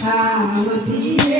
સાવધી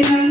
Thank you.